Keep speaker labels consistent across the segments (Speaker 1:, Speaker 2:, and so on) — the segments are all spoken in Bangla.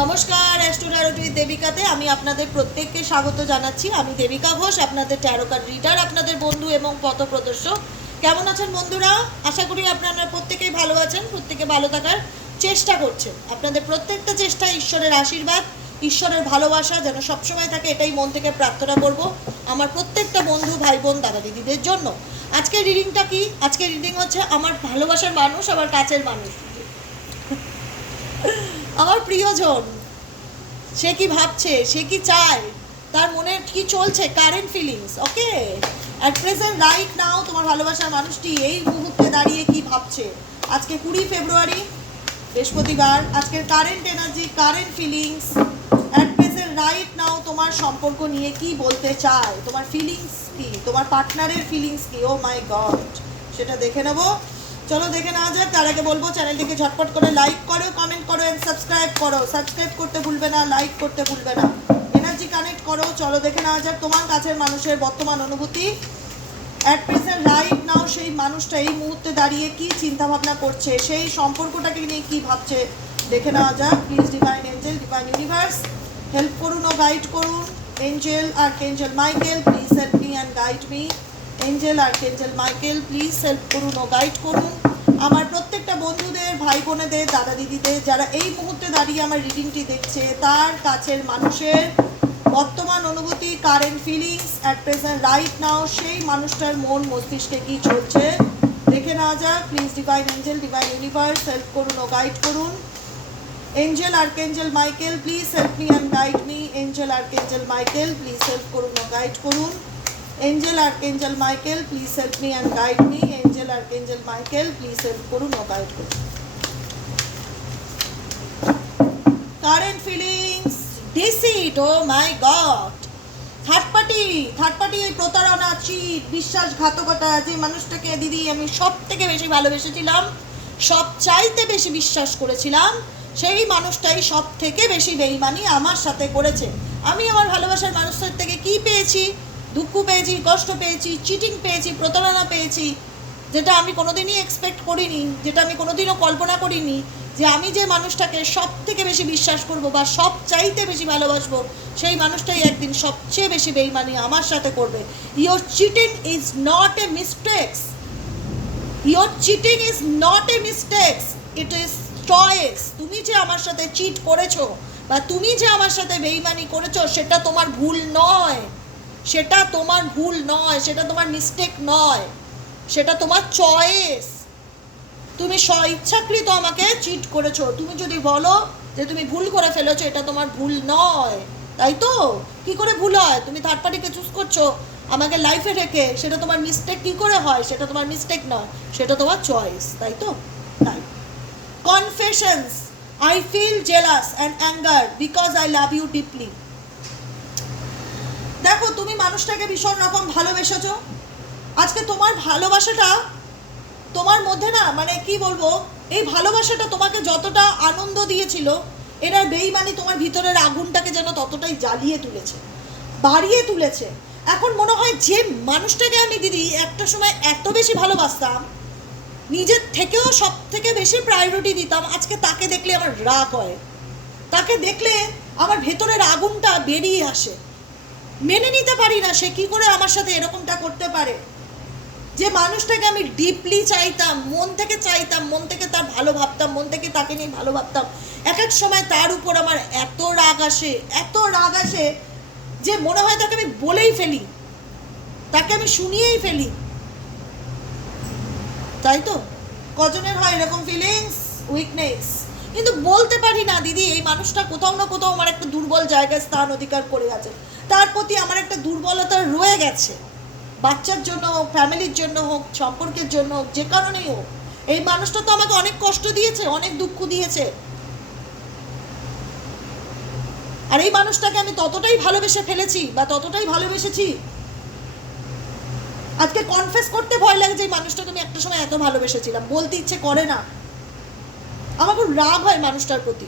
Speaker 1: নমস্কার অ্যাস্ট্রোটারোটি দেবিকাতে। আমি আপনাদের প্রত্যেককে স্বাগত জানাচ্ছি। আমি দেবিকা ঘোষ, আপনাদের ট্যারোকার রিডার আপনাদের বন্ধু এবং পথপ্রদর্শক কেমন আছেন বন্ধুরা? আশা করি আপনারা প্রত্যেকেই ভালো আছেন, প্রত্যেকে ভালো থাকার চেষ্টা করছেন। আপনাদের প্রত্যেকটা চেষ্টা ঈশ্বরের আশীর্বাদ, ঈশ্বরের ভালোবাসা, যেন সবসময় থাকে, এটাই মন থেকে প্রার্থনা করব আমার প্রত্যেকটা বন্ধু ভাই বোন দাদা দিদিদের জন্য। আজকের রিডিংটা কি? আজকের রিডিং হচ্ছে, আমার ভালোবাসার মানুষ, আমার কাছের মানুষ। আমার প্রিয়জন, সে কি ভাবছে, সে কি চায়, তার মনে কি চলছে current feelings okay at present right now তোমার ভালোবাসার মানুষটি এই মুহূর্তে দাঁড়িয়ে কি ভাবছে? আজকে কুড়ি ফেব্রুয়ারি, বৃহস্পতিবার, আজকের current energy current feelings at present right now তোমার সম্পর্ক নিয়ে কি বলতে চায়? তোমার ফিলিংস কি? তোমার পার্টনারের ফিলিংস কি? ও মাই গড সেটা দেখে নেব। চলো দেখে নেওয়া যাক, তার আগে বলব চ্যানেলটিকে ঝটপট করে লাইক করো কমেন্ট করো এন্ড সাবস্ক্রাইব করো। সাবস্ক্রাইব করতে ভুলবে না লাইক করতে ভুলবে না। এনার্জি কানেক্ট করো, চলো দেখে নেওয়া যাক তোমার কাছের মানুষের বর্তমান অনুভূতি। অ্যাট প্রেজেন্ট রাইট নাও সেই মানুষটা এই মুহূর্তে দাঁড়িয়ে কি চিন্তাভাবনা করছে, সেই সম্পর্কটাকে নিয়ে কী ভাবছে, দেখে নেওয়া যাক। Please divine angel divine universe help করুন ও গাইড করুন। Angel archangel Michael please help me and guide me angel archangel Michael please help করুন ও গাইড করুন। আমার প্রত্যেকটা বন্ধুদের ভাই বোনেদের দাদা দিদিদের যারা এই মুহূর্তে দাঁড়িয়ে আমার রিডিংটি দেখছে, তার কাছের মানুষের বর্তমান অনুভূতি current feelings at present right now সেই মানুষটার মন মস্তিষ্কে কি চলছে, দেখে নেওয়া যাক। Please divine angel divine universe help করুন ও গাইড করুন। Angel archangel Michael please help me and guide me angel archangel Michael please help করুন ও গাইড করুন। Angel archangel Michael please help me and guide me angel archangel Michael please help করুন ও গাইড করুন current feelings deceit oh my god third party third party এই প্রতারণা চিট বিশ্বাসঘাতকতা, যে মানুষটাকে, দিদি, আমি সব থেকে বেশি ভালোবেসেছিলাম সব চাইতে বেশি বিশ্বাস করেছিলাম, সেই মানুষটাই সব থেকে বেশি বেইমানি আমার সাথে করেছে। আমি আমার ভালোবাসার মানুষের থেকে কি পেয়েছি? দুঃখ পেয়েছি, কষ্ট পেয়েছি চিটিং পেয়েছি, প্রতারণা পেয়েছি, যেটা আমি কোনোদিনই এক্সপেক্ট করিনি, যেটা আমি কোনোদিনও কল্পনা করিনি যে আমি যে মানুষটাকে সব থেকে বেশি বিশ্বাস করব বা সব চাইতে বেশি ভালোবাসবো, সেই মানুষটাই একদিন সবচেয়ে বেশি বেইমানি আমার সাথে করবে। Your cheating is not a mistakes your cheating is not a mistakes it is choice তুমি যে আমার সাথে চিট করেছ বা তুমি যে আমার সাথে বেইমানি করেছ, সেটা তোমার ভুল নয়। সেটা তোমার ভুল নয়, সেটা তোমার মিস্টেক নয়, সেটা তোমার চয়েস তুমি স্ব ইচ্ছাকৃত আমাকে চিট করেছ। তুমি যদি বলো যে তুমি ভুল করে ফেলেছো, এটা তোমার ভুল নয়। তাই তো? কি করে ভুল হয়? তুমি থার্ড পার্টিকে চুজ করছ, আমাকে লাইফে রেখে সেটা তোমার মিস্টেক কি করে হয়? সেটা তোমার মিস্টেক নয়, সেটা তোমার চয়েস তাই তো? তাই। Confessions I feel jealous and anger because I love you deeply দেখো, তুমি মানুষটাকে ভীষণ রকম ভালোবেসেছো। আজকে তোমার ভালোবাসাটা তোমার মধ্যে না মানে কি বলব, এই ভালোবাসাটা তোমাকে যতটা আনন্দ দিয়েছিল এটার বেইমানি তোমার ভিতরের আগুনটাকে যেন ততটাই জ্বালিয়ে তুলেছে, বাড়িয়ে তুলেছে। এখন মনে হয় যে মানুষটাকে আমি, দিদি, একটা সময় এত বেশি ভালোবাসতাম, নিজের থেকেও সব থেকে বেশি প্রায়োরিটি দিতাম, আজকে তাকে দেখলে আমার রাগ হয়। তাকে দেখলে আমার ভেতরের আগুনটা বেরিয়ে আসে। মেনে নিতে পারি না, সে কি করে আমার সাথে এরকমটা করতে পারে? যে মানুষটাকে আমি ডিপলি চাইতাম, মন থেকে চাইতাম, মন থেকে তার ভালো ভাবতাম, মন থেকে তাকে নিয়ে ভালো ভাবতাম এক এক সময় তার উপর আমার এত রাগ আসে, এত রাগ আসে যে মনে হয় তাকে আমি বলেই ফেলি, তাকে আমি শুনিয়েই ফেলি। তাই তো? কজনের হয় এরকম ফিলিংস উইকনেস কিন্তু বলতে পারি না, দিদি, এই মানুষটা কোথাও না কোথাও আমার একটা দুর্বল জায়গায় স্থান অধিকার করে আছে। তার প্রতি আমার একটা দুর্বলতা রয়ে গেছে। বাচ্চার জন্য হোক, ফ্যামিলির জন্য হোক, সম্পর্কের জন্য হোক, যে কারণেই হোক, এই মানুষটা তো আমাকে অনেক কষ্ট দিয়েছে, অনেক দুঃখ দিয়েছে। আর এই মানুষটাকে আমি ততটাই ভালোবেসে ফেলেছি বা ততটাই ভালোবেসেছি, আজকে কনফেস করতে ভয় লাগে যে এই মানুষটাকে আমি একটা সময় এত ভালোবেসেছিলাম, বলতে ইচ্ছে করে না। আমার খুব রাগ হয় মানুষটার প্রতি।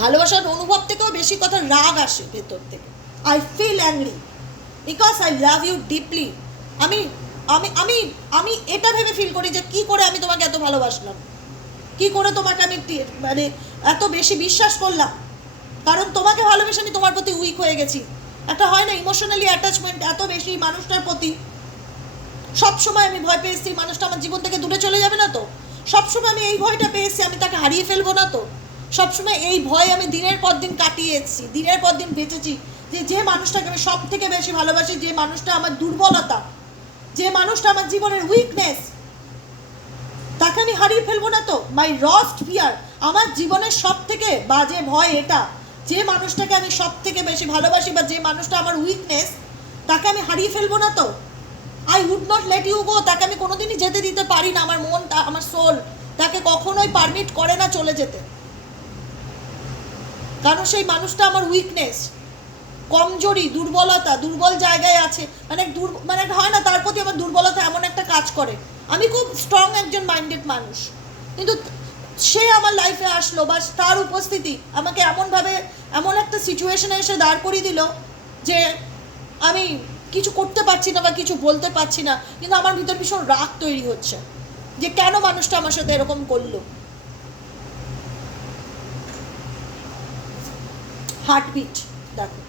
Speaker 1: ভালোবাসার অনুভব থেকেও বেশি কথা রাগ আসে ভেতর থেকে। I feel angry because I love you deeply আমি আমি আমি আমি এটা ভেবে ফিল করি যে কি করে আমি তোমাকে এত ভালোবাসলাম? কি করে তোমাকে আমি মানে এত বেশি বিশ্বাস করলাম? কারণ তোমাকে ভালোবেসে আমি তোমার প্রতি উইক হয়ে গেছি। একটা হয় না ইমোশনালি অ্যাটাচমেন্ট এত বেশি মানুষটার প্রতি। সবসময় আমি ভয় পেয়েছি, মানুষটা আমার জীবন থেকে দূরে চলে যাবে না তো? সবসময় আমি এই ভয়টা পেয়েছি, আমি তাকে হারিয়ে ফেলব না তো? সবসময় এই ভয় আমি দিনের পর দিন কাটিয়ে এসেছি দিনের পর দিন বেঁচেছি। যে যে মানুষটাকে আমি সব থেকে বেশি ভালোবাসি, যে মানুষটা আমার দুর্বলতা, যে মানুষটা আমার জীবনের উইকনেস তাকে আমি হারিয়ে ফেলব না তো? মাই রস্ট ফিয়ার আমার জীবনের সব থেকে বাজে ভয় এটা। যে মানুষটাকে আমি সব থেকে বেশি ভালোবাসি বা যে মানুষটা আমার উইকনেস তাকে আমি হারিয়ে ফেলব না তো? I would not let you go তাকে আমি কোনোদিনই যেতে দিতে পারি না আমার মন আমার সোল তাকে কখনোই পারমিট করে না চলে যেতে। কারণ সেই মানুষটা আমার উইকনেস কমজোরি, দুর্বলতা, দুর্বল জায়গায় আছে। মানে দুর মানে হয় না, তার প্রতি আমার দুর্বলতা এমন একটা কাজ করে। আমি খুব স্ট্রং একজন মাইন্ডেড মানুষ। কিন্তু সে আমার লাইফে আসলো বা তার উপস্থিতি আমাকে এমনভাবে, এমন একটা সিচুয়েশনে এসে দাঁড় করিয়ে দিল যে আমি কিছু করতে পারছি না বা কিছু বলতে পারছি না, কিন্তু আমার ভিতর ভীষণ রাগ তৈরি হচ্ছে যে কেন মানুষটা আমার সাথে এরকম করল? হার্টবিট দেখো।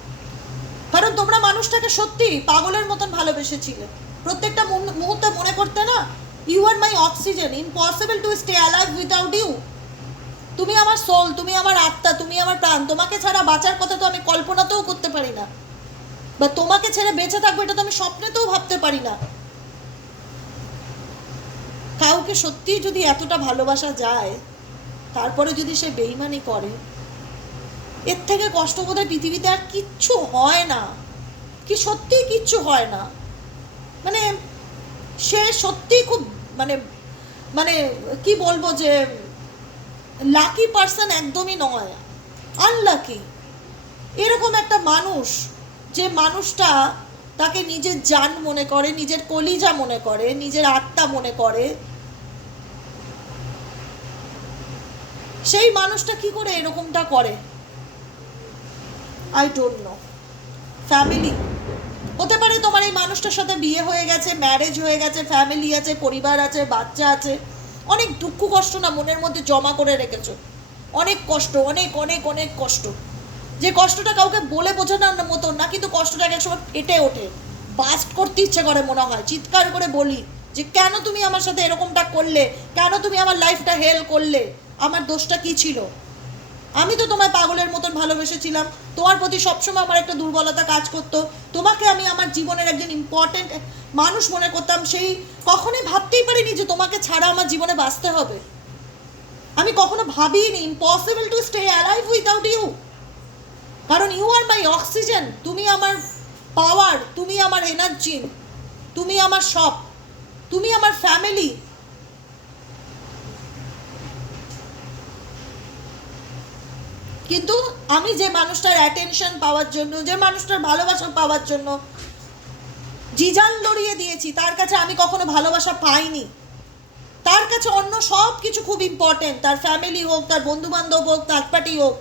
Speaker 1: কারণ তোমরা মানুষটাকে সত্যি পাগলের মতন ভালোবেসেছিলে। প্রত্যেকটা মুহূর্তে মনে করতে না you are my oxygen impossible to stay alive without you তুমি আমার সোল তুমি আমার আত্মা, তুমি আমার প্রাণ, তোমাকে ছাড়া বাঁচার কথা তো আমি কল্পনাতেও করতে পারি না। বা তোমাকে ছেড়ে বেঁচে থাকব এটা তো আমি স্বপ্নেতেও ভাবতে পারি না। কাউকে সত্যিই যদি এতটা ভালোবাসা যায়, তারপরে যদি সে বেইমানি করে এর থেকে কষ্ট বোধহয় পৃথিবীতে আর কিচ্ছু হয় না। কি সত্যিই কিচ্ছু হয় না। মানে সে সত্যিই খুব মানে মানে কি বলব যে লাকি পার্সন একদমই নয়। আনলাকি এরকম একটা মানুষ, যে মানুষটা তাকে নিজের জান মনে করে, নিজের কলিজা মনে করে, নিজের আত্মা মনে করে। সেই মানুষটা কি করে এরকমটা করে? আই ডোন্ট নো ফ্যামিলি হতে পারে তোমার এই মানুষটার সাথে বিয়ে হয়ে গেছে ম্যারেজ হয়ে গেছে ফ্যামিলি আছে, পরিবার আছে, বাচ্চা আছে। অনেক দুঃখ কষ্ট না মনের মধ্যে জমা করে রেখেছো। অনেক কষ্ট, অনেক অনেক অনেক কষ্ট। যে কষ্টটা কাউকে বলে বোঝানোর মতো না, কিন্তু কষ্টটা এক সময় ফেটে ওঠে। বাস্ট করতে ইচ্ছে করে মনে হয়, চিৎকার করে বলি যে কেন তুমি আমার সাথে এরকমটা করলে? কেন তুমি আমার লাইফটা হেল করলে? আমার দোষটা কি ছিল? আমি তো তোমায় পাগলের মতন ভালোবেসেছিলাম। তোমার প্রতি সবসময় আমার একটা দুর্বলতা কাজ করতো। তোমাকে আমি আমার জীবনের একজন ইম্পর্ট্যান্ট মানুষ মনে করতাম। সেই কখনোই ভাবতেই পারিনি যে তোমাকে ছাড়া আমার জীবনে বাঁচতে হবে। আমি কখনো ভাবিনি impossible to stay alive without you কারণ ইউ আর মাই অক্সিজেন তুমি আমার পাওয়ার তুমি আমার এনার্জি তুমি আমার সব তুমি আমার ফ্যামিলি কিন্তু আমি যে মানুষটার অ্যাটেনশন পাওয়ার জন্য, যে মানুষটার ভালোবাসা পাওয়ার জন্য জিজান লড়িয়ে দিয়েছি, তার কাছে আমি কখনো ভালোবাসা পাইনি। তার কাছে অন্য সব কিছু খুব ইম্পর্টেন্ট তার ফ্যামিলি হোক, তার বন্ধু বান্ধব হোক, তার পার্টি হোক।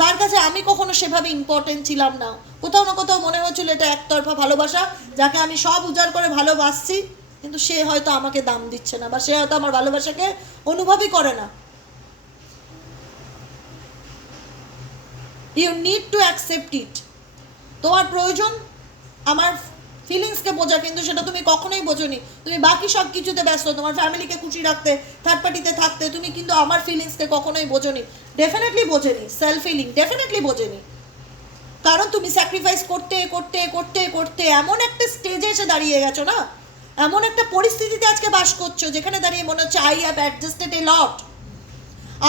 Speaker 1: তার কাছে আমি কখনো সেভাবে ইম্পর্টেন্ট ছিলাম না। কোথাও না কোথাও মনে হচ্ছিল এটা একতরফা ভালোবাসা, যাকে আমি সব উজাড় করে ভালোবাসছি, কিন্তু সে হয়তো আমাকে দাম দিচ্ছে না, বা সে হয়তো আমার ভালোবাসাকে অনুভবই করে না। You need to accept it তোমার প্রয়োজন আমার ফিলিংসকে বোঝা কিন্তু সেটা তুমি কখনোই বোঝোনি। তুমি বাকি সব কিছুতে ব্যস্ত, তোমার ফ্যামিলিকে খুশি রাখতে থার্ড পার্টিতে থাকতে, তুমি কিন্তু আমার ফিলিংসকে কখনোই বোঝোনি। ডেফিনেটলি বোঝেনি সেলফ ফিলিং ডেফিনেটলি বোঝেনি। কারণ তুমি স্যাক্রিফাইস করতে করতে করতে করতে এমন একটা স্টেজে এসে দাঁড়িয়ে গেছো না? এমন একটা পরিস্থিতিতে আজকে বাস করছ, যেখানে দাঁড়িয়ে মনে হচ্ছে I have adjusted a lot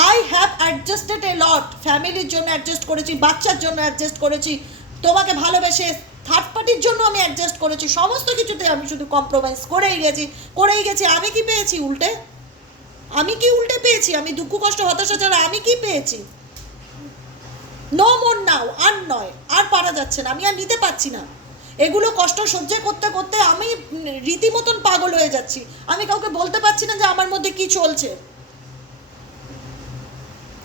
Speaker 1: I have adjusted a lot ফ্যামিলির জন্য অ্যাডজাস্ট করেছি, বাচ্চার জন্য অ্যাডজাস্ট করেছি, তোমাকে ভালোবেসে থার্ড পার্টির জন্য আমি অ্যাডজাস্ট করেছি, সমস্ত কিছুতে আমি শুধু কম্প্রোমাইজ করেই গেছি করেই গেছি। আমি কি পেয়েছি উল্টে? আমি কি উল্টে পেয়েছি? আমি দুঃখ, কষ্ট, হতাশা ছাড়া আমি কি পেয়েছি? নো মোর নাও আর নয়, আর পারা যাচ্ছে না, আমি আর নিতে পারছি না। এগুলো কষ্ট সহ্য করতে করতে আমি রীতিমতন পাগল হয়ে যাচ্ছি। আমি কাউকে বলতে পারছি না যে আমার মধ্যে কি চলছে।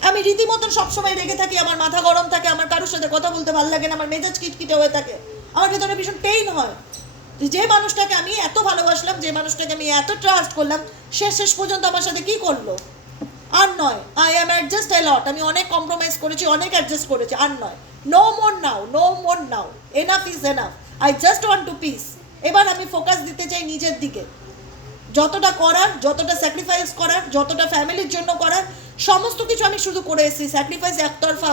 Speaker 1: আমি রীতিমতন সবসময় রেগে থাকি, আমার মাথা গরম থাকে, আমার কারোর সাথে কথা বলতে ভালো লাগে না, আমার মেজাজ কিটকিটে হয়ে থাকে। আমার ভেতরে ভীষণ পেইন হয়। যে মানুষটাকে আমি এত ভালোবাসলাম, যে মানুষটাকে আমি এত ট্রাস্ট করলাম, সে শেষ পর্যন্ত আমার সাথে কি করল? আর নয় I am adjust a lot আমি অনেক কম্প্রোমাইজ করেছি, অনেক অ্যাডজাস্ট করেছি, আর নয় no more now no more now enough is enough I just want to peace এবার আমি ফোকাস দিতে চাই নিজের দিকে। যতটা করার, যতটা স্যাক্রিফাইস করার, যতটা ফ্যামিলির জন্য করার, সমস্ত কিছু আমি শুধু করে এসেছি। স্যাক্রিফাইস একতরফা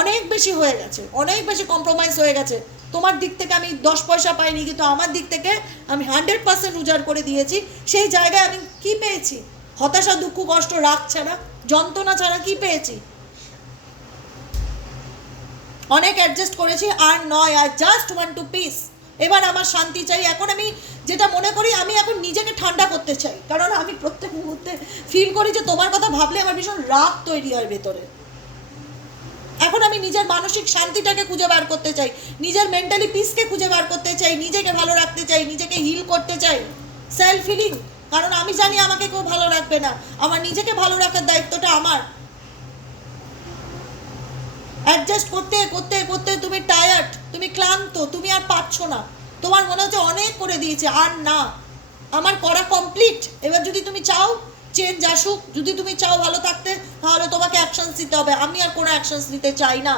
Speaker 1: অনেক বেশি হয়ে গেছে, অনেক বেশি কম্প্রোমাইজ হয়ে গেছে। তোমার দিক থেকে আমি দশ পয়সা পাইনি, কিন্তু আমার দিক থেকে আমি হান্ড্রেড পার্সেন্ট উজাড় করে দিয়েছি। সেই জায়গায় আমি কি পেয়েছি? হতাশা, দুঃখ, কষ্ট, রাগ ছাড়া, যন্ত্রণা ছাড়া কি পেয়েছি? অনেক অ্যাডজাস্ট করেছি, আর নয় আর জাস্ট ওয়ান টু পিস এবার আমার শান্তি চাই। এখন আমি যেটা মনে করি, আমি এখন নিজেকে ঠান্ডা করতে চাই। কারণ আমি প্রত্যেক মুহূর্তে ফিল করি যে তোমার কথা ভাবলে আমার ভীষণ রাগ তৈরি হয় ভেতরে। এখন আমি নিজের মানসিক শান্তিটাকে খুঁজে বার করতে চাই। নিজের মেন্টালি পিসকে খুঁজে বার করতে চাই। নিজেকে ভালো রাখতে চাই। নিজেকে হিল করতে চাই। সেলফ হিলিং কারণ আমি জানি আমাকে কেউ ভালো রাখবে না। আমার নিজেকে ভালো রাখার দায়িত্বটা আমার। অ্যাডজাস্ট করতে করতে করতে তুমি টায়ার্ড তুমি ক্লান্ত, তুমি আর পারছ না। তোমার মনে হচ্ছে অনেক করে দিয়েছে, আর না। আমার করা কমপ্লিট এবার যদি তুমি চাও চেঞ্জ আসুক, যদি তুমি চাও ভালো থাকতে, তাহলে তোমাকে অ্যাকশনস দিতে হবে। আমি আর কোনো অ্যাকশনস নিতে চাই না।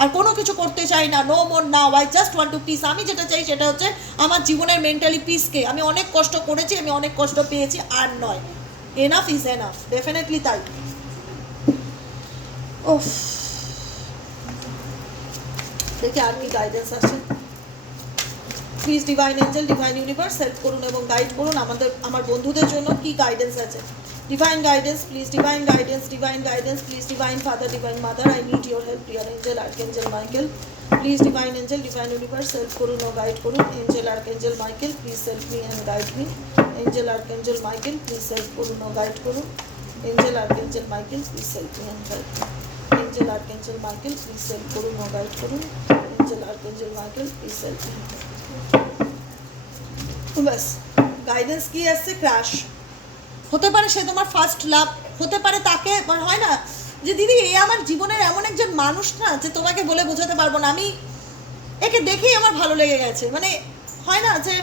Speaker 1: আর কোনো কিছু করতে চাই না। No more now I just want to peace আমি যেটা চাই সেটা হচ্ছে আমার জীবনের মেন্টালি পিসকে আমি অনেক কষ্ট করেছি, আমি অনেক কষ্ট পেয়েছি, আর নয়। এনাফ ইজ এনাফ ডেফিনেটলি তাই। ওফ দেখি আর কি গাইডেন্স আছে please divine angel divine universe help করুন এবং গাইড করুন আমাদের, আমার বন্ধুদের জন্য কি গাইডেন্স আছে? Divine guidance please divine guidance divine guidance please divine father divine mother I need your help dear angel archangel Michael please divine angel divine universe help করুন ও গাইড করুন। Angel archangel Michael please help me and guide me angel archangel Michael please help করুন ও গাইড করুন। Angel archangel Michael please help me and guide me angel archangel Michael please help করুন ও করুন angel archangel Michael please me ব্যাস গাইডেন্স কি আসছে ক্র্যাশ হতে পারে সে তোমার ফার্স্ট লাভ হতে পারে তাকে হয় না যে দিদি এ আমার জীবনের এমন একজন মানুষ না যে তোমাকে বলে বোঝাতে পারব না আমি একে দেখেই আমার ভালো লেগে গেছে মানে হয় না যে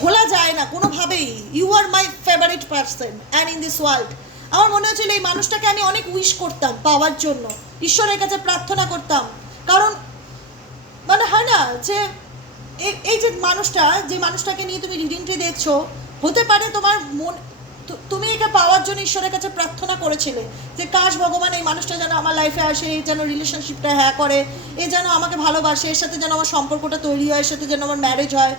Speaker 1: ভোলা যায় না কোনোভাবেই you are my favourite person and in this world আমার মনে হচ্ছিল এই মানুষটাকে আমি অনেক উইশ করতাম পাওয়ার জন্য। ঈশ্বরের কাছে প্রার্থনা করতাম। কারণ মানে হয় না যে এই- যে মানুষটা, যে মানুষটাকে নিয়ে তুমি রিডিংটি দেখছ, হতে পারে তোমার মন তুমি এটা পাওয়ার জন্য ঈশ্বরের কাছে প্রার্থনা করেছিলে যে, কাশ ভগবান, এই মানুষটা যেন আমার লাইফে আসে এই যেন রিলেশনশিপটা হ্যাঁ করে, এ যেন আমাকে ভালোবাসে, এর সাথে যেন আমার সম্পর্কটা তৈরি হয়, এর সাথে যেন আমার ম্যারেজ হয়।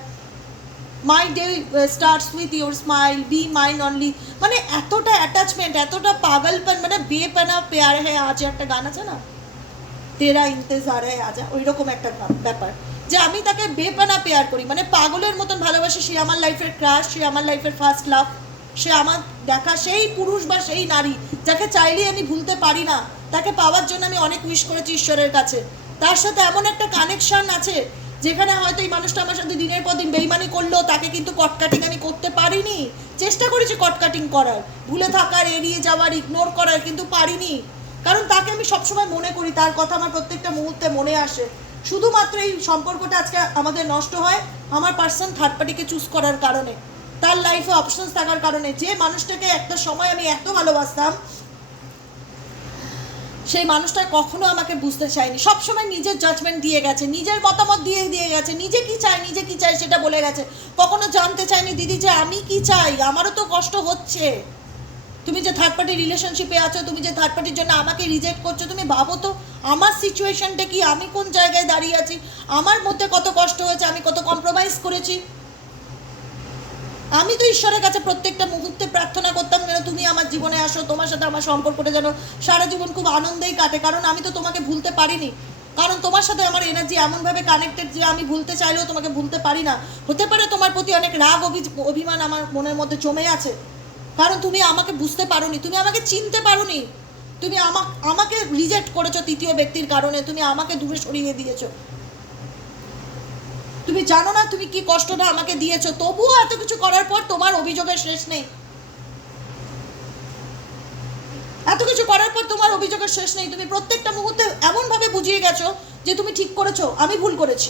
Speaker 1: My day starts with your smile be mine only মানে এতটা অ্যাটাচমেন্ট এতটা পাগলপন মানে বেপনা, পেয়ার হ্যাঁ আজ একটা গান আছে না? তেরা ইন্তেজার হ্যাঁ আজা ওই রকম একটা ব্যাপার। যে আমি তাকে বেপানা, পেয়ার করি। মানে পাগলের মতন ভালোবাসি, সে আমার লাইফের ক্রাশ সে আমার লাইফের ফার্স্ট লাভ সে আমার দেখা সেই পুরুষ বা সেই নারী, যাকে চাইলেই আমি ভুলতে পারি না। তাকে পাওয়ার জন্য আমি অনেক উইশ করেছি ঈশ্বরের কাছে। তার সাথে এমন একটা কানেকশন আছে যেখানে হয়তো এই মানুষটা আমার সাথে দিনের পর দিন বেইমানি করল, তাকে কিন্তু কটকাটিং আমি করতে পারিনি। চেষ্টা করেছি কটকাটিং করার। ভুলে থাকার, এড়িয়ে যাওয়ার ইগনোর করার কিন্তু পারিনি। কারণ তাকে আমি সবসময় মনে করি, তার কথা আমার প্রত্যেকটা মুহূর্তে মনে আসে। শুধুমাত্র এই সম্পর্কটা আজকে আমাদের নষ্ট হয়, আমার পার্সন থার্ড পার্টিকে চুজ করার কারণে। তার লাইফে অপশনস থাকার কারণে। যে মানুষটাকে একটা সময় আমি এত ভালোবাসতাম সেই মানুষটা কখনো আমাকে বুঝতে চায়নি। সবসময় নিজের জাজমেন্ট দিয়ে গেছে, নিজের মতামত দিয়ে দিয়ে গেছে, নিজে কি চায়, নিজে কি চায় সেটা বলে গেছে। কখনো জানতে চায়নি, দিদি, যে আমি কি চাই? আমারও তো কষ্ট হচ্ছে। তুমি যে থার্ড পার্টি রিলেশনশিপে আছো, তুমি যে থার্ড পার্টির জন্য আমাকে রিজেক্ট করছ, তুমি ভাবো তো, আমার সিচুয়েশনটা কি? আমি কোন জায়গায় দাঁড়িয়ে আছি? আমার মধ্যে কত কষ্ট হয়েছে? আমি কত কম্প্রোমাইজ করেছি? আমি তো ঈশ্বরের কাছে প্রত্যেকটা মুহূর্তে প্রার্থনা করতাম, যেন তুমি আমার জীবনে আসো, তোমার সাথে আমার সম্পর্কটা যেন সারা জীবন খুব আনন্দেই কাটে। কারণ আমি তো তোমাকে ভুলতে পারিনি। কারণ তোমার সাথে আমার এনার্জি এমনভাবে কানেক্টেড যে আমি ভুলতে চাইলেও তোমাকে ভুলতে পারি না। হতে পারে তোমার প্রতি অনেক রাগ অভি- অভিমান আমার মনের মধ্যে জমে আছে। কারণ তুমি আমাকে বুঝতে পারোনি, তুমি আমাকে চিনতে পারোনি। তুমি আমা- আমাকে রিজেক্ট করেছ তৃতীয় ব্যক্তির কারণে, তুমি আমাকে দূরে সরিয়ে দিয়েছ। তুমি জানো না তুমি কি কষ্টটা আমাকে দিয়েছ? তবুও এত কিছু করার পর তোমার অভিযোগের শেষ নেই। এত কিছু করার পর তোমার অভিযোগের শেষ নেই। তুমি প্রত্যেকটা মুহূর্তে এমনভাবে বুঝিয়ে গেছো যে তুমি ঠিক করেছ, আমি ভুল করেছি।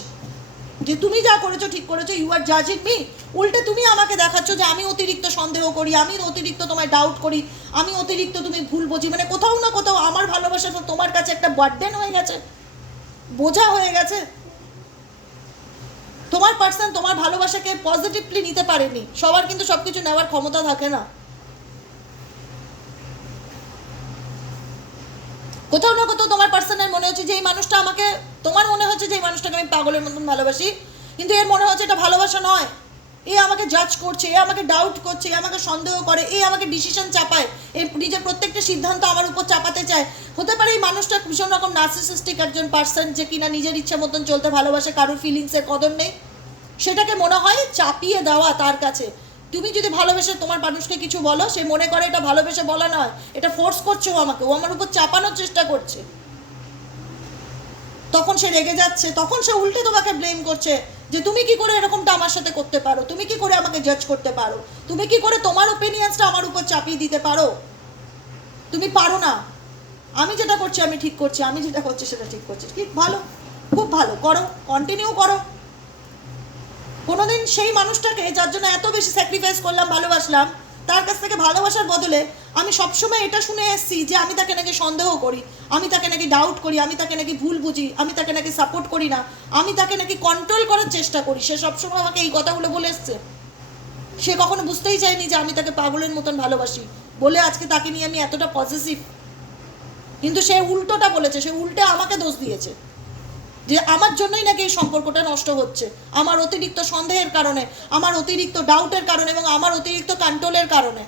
Speaker 1: যে তুমি যা করেছ, ঠিক করেছ ইউ আর জাজিং মি উল্টে তুমি আমাকে দেখাচ্ছ যে আমি অতিরিক্ত সন্দেহ করি, আমি অতিরিক্ত তোমায় ডাউট করি, আমি অতিরিক্ত তুমি ভুল বুঝি। মানে কোথাও না কোথাও আমার ভালোবাসা তোমার কাছে একটা বার্ডেন হয়ে গেছে। বোঝা হয়ে গেছে। তোমার পার্সন তোমার ভালোবাসাকে পজিটিভলি নিতে পারেনি। সবার কিন্তু সব কিছু নেওয়ার ক্ষমতা থাকে না। কোথাও না কোথাও তোমার পার্সনের মনে হচ্ছে যে এই মানুষটা আমাকে, তোমার মনে হচ্ছে যে এই মানুষটাকে আমি পাগলের মতন ভালোবাসি, কিন্তু এর মনে হচ্ছে এটা ভালোবাসা নয়। এ আমাকে জাজ করছে, এ আমাকে ডাউট করছে, এ আমাকে সন্দেহ করে, এ আমাকে ডিসিশন চাপায়, এ নিজের প্রত্যেকটা সিদ্ধান্ত আমার উপর চাপাতে চায়। হতে পারে এই মানুষটা ভীষণ রকম নার্সিসিস্টিক একজন পার্সন যে কিনা নিজের ইচ্ছা মতন চলতে ভালোবাসে, কারোর ফিলিংসের কদর নেই। সেটাকে মনে হয় চাপিয়ে দেওয়া তার কাছে। তুমি যদি ভালোবেসে তোমার মানুষকে কিছু বলো, সে মনে করে এটা ভালোবেসে বলা নয়। এটা ফোর্স করছে ও আমাকে। ও আমার উপর চাপানোর চেষ্টা করছে। তখন সে রেগে যাচ্ছে। তখন সে উল্টে তোমাকে ব্লেম করছে যে তুমি কি করে এরকমটা আমার সাথে করতে পারো? তুমি কি করে আমাকে জাজ করতে পারো? তুমি কি করে তোমার ওপিনিয়ন্সটা আমার উপর চাপিয়ে দিতে পারো? তুমি পারো না। আমি যেটা করছি, আমি ঠিক করছি। আমি যেটা করছি, সেটা ঠিক করছি। ঠিক? ভালো? খুব ভালো। করো। কন্টিনিউ করো। কোনোদিন সেই মানুষটাকে যার জন্য এত বেশি স্যাক্রিফাইস করলাম, ভালোবাসলাম, তার কাছ থেকে ভালোবাসার বদলে আমি সবসময় এটা শুনে এসেছি যে আমি তাকে নাকি সন্দেহ করি, আমি তাকে নাকি ডাউট করি, আমি তাকে নাকি ভুল বুঝি, আমি তাকে নাকি সাপোর্ট করি না, আমি তাকে নাকি কন্ট্রোল করার চেষ্টা করি। সে সবসময় আমাকে এই কথাগুলো বলে এসছে। সে কখনো বুঝতেই চায়নি যে আমি তাকে পাগলের মতন ভালোবাসি। বলে আজকে তাকে নিয়ে আমি এতটা পজিটিভ কিন্তু সে উল্টোটা বলেছে, সে উল্টে আমাকে দোষ দিয়েছে। যে আমার জন্যই নাকি এই সম্পর্কটা নষ্ট হচ্ছে। আমার অতিরিক্ত সন্দেহের কারণে, আমার অতিরিক্ত ডাউটের কারণে এবং আমার অতিরিক্ত কন্ট্রোলের কারণে।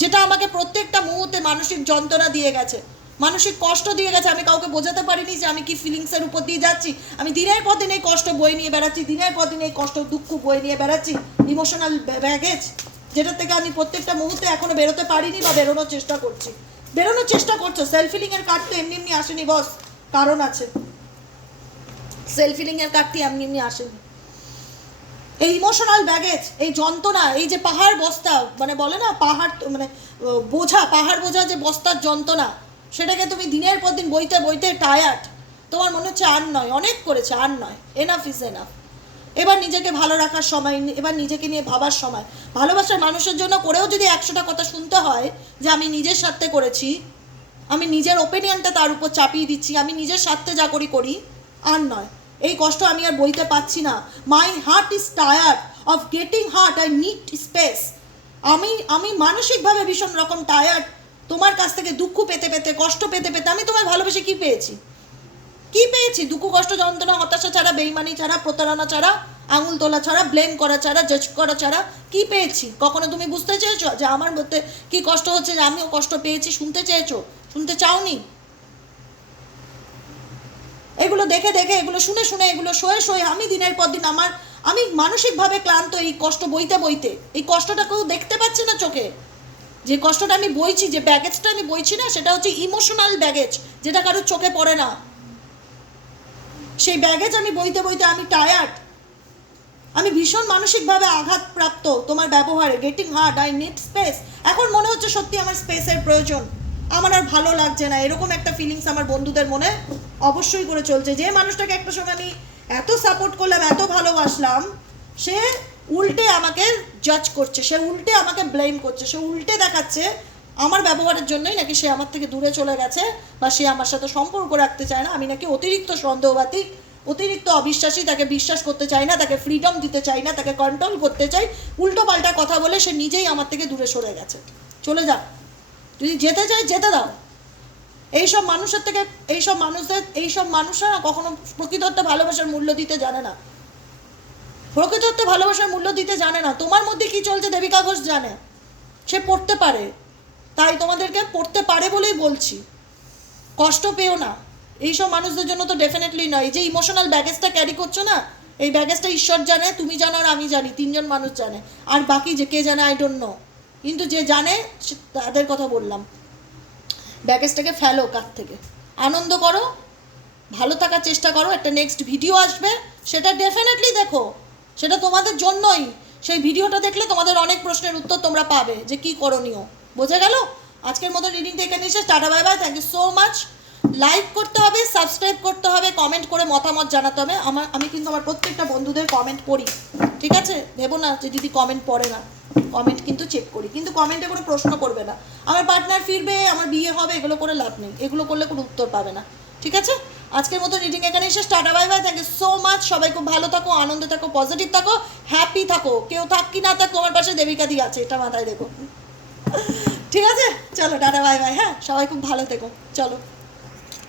Speaker 1: যেটা আমাকে প্রত্যেকটা মুহূর্তে মানসিক যন্ত্রণা দিয়ে গেছে। মানসিক কষ্ট দিয়ে গেছে। আমি কাউকে বোঝাতে পারিনি যে আমি কি ফিলিংসের উপর দিয়ে যাচ্ছি। আমি দিনের পর দিন এই কষ্ট বই নিয়ে বেড়াচ্ছি, দিনের পর দিন এই কষ্ট, দুঃখ বই নিয়ে বেড়াচ্ছি। ইমোশনাল ব্যাগেজ যেটা থেকে আমি প্রত্যেকটা মুহূর্তে এখনও বেরোতে পারিনি বা বেরোনোর চেষ্টা করছি। বেরোনোর চেষ্টা করছ। সেলফ ফিলিংয়ের কার্ড তো এমনি এমনি আসেনি বস কারণ আছে। সেলফ ফিলিংয়ের কার্ডটি এমনি এমনি আসেনি এই ইমোশনাল ব্যাগেজ এই যন্ত্রণা, এই যে পাহাড় বস্তা মানে বলে না, পাহাড় মানে বোঝা, পাহাড় বোঝা যে বস্তার যন্ত্রণা, সেটাকে তুমি দিনের পর দিন বইতে বইতে টায়ার্ড তোমার মনে হচ্ছে আর নয়, অনেক করেছে, আর নয় এনাফ ইজ এনাফ এবার নিজেকে ভালো রাখার সময়, এবার নিজেকে নিয়ে ভাবার সময়। ভালোবাসার মানুষের জন্য করেও যদি একশোটা কথা শুনতে হয় যে আমি নিজের স্বার্থে করেছি, আমি নিজের ওপিনিয়নটা তার উপর চাপিয়ে দিচ্ছি, আমি নিজের স্বার্থে যা করি করি, আর নয়। এই কষ্ট আমি আর বইতে পাচ্ছি না। My heart is tired of getting hurt I need space আমি আমি মানসিকভাবে ভীষণ রকম টায়ার্ড তোমার কাছ থেকে দুঃখ পেতে পেতে, কষ্ট পেতে পেতে আমি তোমায় ভালোবেসে কি পেয়েছি? কি পেয়েছি? দুঃখ, কষ্ট, যন্ত্রণা, হতাশা ছাড়া, বেইমানি ছাড়া, প্রতারণা ছাড়া, আঙুল তোলা ছাড়া ব্লেম করা ছাড়া জাজ করা ছাড়া কি পেয়েছি? কখনো তুমি বুঝতে চেয়েছো যে আমার মধ্যে কি কষ্ট হচ্ছে, যে আমিও কষ্ট পেয়েছি? শুনতে চেয়েছো? শুনতে চাওনি? এগুলো দেখে দেখে, এগুলো শুনে শুনে, এগুলো শোয়ে শোয়ে আমি দিনের পর দিন আমার, আমি মানসিকভাবে ক্লান্ত এই কষ্ট বইতে বইতে। এই কষ্টটা কেউ দেখতে পাচ্ছে না চোখে। যে কষ্টটা আমি বইছি, যে ব্যাগেজটা আমি বইছি না, সেটা হচ্ছে ইমোশনাল ব্যাগেজ যেটা কারোর চোখে পড়ে না। সেই ব্যাগেজ আমি বইতে বইতে আমি টায়ার্ড আমি ভীষণ মানসিকভাবে আঘাতপ্রাপ্ত তোমার ব্যবহারে। Getting hard I need space এখন মনে হচ্ছে সত্যি আমার স্পেসের প্রয়োজন। আমার আর ভালো লাগছে না। এরকম একটা ফিলিংস আমার বন্ধুদের মনে অবশ্যই করে চলছে। যে মানুষটাকে একটা সময় আমি এত সাপোর্ট করলাম, এত ভালোবাসলাম, সে উল্টে আমাকে জাজ করছে, সে উল্টে আমাকে ব্লেম করছে, সে উল্টে দেখাচ্ছে আমার ব্যবহারের জন্যই নাকি সে আমার থেকে দূরে চলে গেছে বা সে আমার সাথে সম্পর্ক রাখতে চায় না। আমি নাকি অতিরিক্ত সন্দেহবাদী, অতিরিক্ত অবিশ্বাসী, তাকে বিশ্বাস করতে চাই না, তাকে ফ্রিডম দিতে চাই না, তাকে কন্ট্রোল করতে চাই। উল্টো পাল্টা কথা বলে সে নিজেই আমার থেকে দূরে সরে গেছে। চলে যা যদি যেতে চাই যেতে দাও। এইসব মানুষের থেকে, এইসব মানুষদের, এইসব মানুষরা কখনো প্রকৃত অর্থে ভালোবাসার মূল্য দিতে জানে না। প্রকৃত অর্থে ভালোবাসার মূল্য দিতে জানে না। তোমার মধ্যে কি চলছে দেবিকা ঘোষ জানে। সে পড়তে পারে। তাই তোমাদেরকে পড়তে পারে বলেই বলছি। কষ্ট পেও না। এইসব মানুষদের জন্য তো ডেফিনেটলি নয়। যে ইমোশনাল ব্যাগেজটা ক্যারি করছ না, এই ব্যাগেজটা ঈশ্বর জানে, তুমি জানো আর আমি জানি, তিনজন মানুষ জানে। আর বাকি যে কে জানে আই ডোন্ট নো কিন্তু যে জানে তাদের কথা বললাম। ব্যাগেজটাকে ফেলো কার থেকে। আনন্দ করো, ভালো থাকার চেষ্টা করো, একটা নেক্সট ভিডিও আসবে। সেটা ডেফিনেটলি দেখো। সেটা তোমাদের জন্যই। সেই ভিডিওটা দেখলে তোমাদের অনেক প্রশ্নের উত্তর তোমরা পাবে, যে কি করণীয়। বোঝা গেল? আজকের মতো রিডিংটা এখানে এসে tata bye bye thank you so much like করতে হবে সাবস্ক্রাইব করতে হবে কমেন্ট করে মতামত জানাতে হবে। আমার, আমি কিন্তু আমার প্রত্যেকটা বন্ধুদের কমেন্ট পড়ি। ঠিক আছে? ভেবো না যে দিদি কমেন্ট পড়ে না। কমেন্ট কিন্তু চেক করি। কিন্তু কমেন্টে কোনো প্রশ্ন করবে না। আমার পার্টনার ফিরবে, আমার বিয়ে হবে, এগুলো করে লাভ নেই। এগুলো করলে কোনো উত্তর পাবে না। ঠিক আছে? আজকের মতো রিডিং এখানে এসে tata bye bye thank you so much সবাই খুব ভালো থাকো, আনন্দে থাকো পজিটিভ থাকো হ্যাপি থাকো। কেউ থাক কি না থাক, তোমার পাশে দেবিকা দি আছে, এটা মাথায় দেখো ঠিক আছে? চলো, টাটা বাই বাই হ্যাঁ সবাই খুব ভালো থেকো। চলো।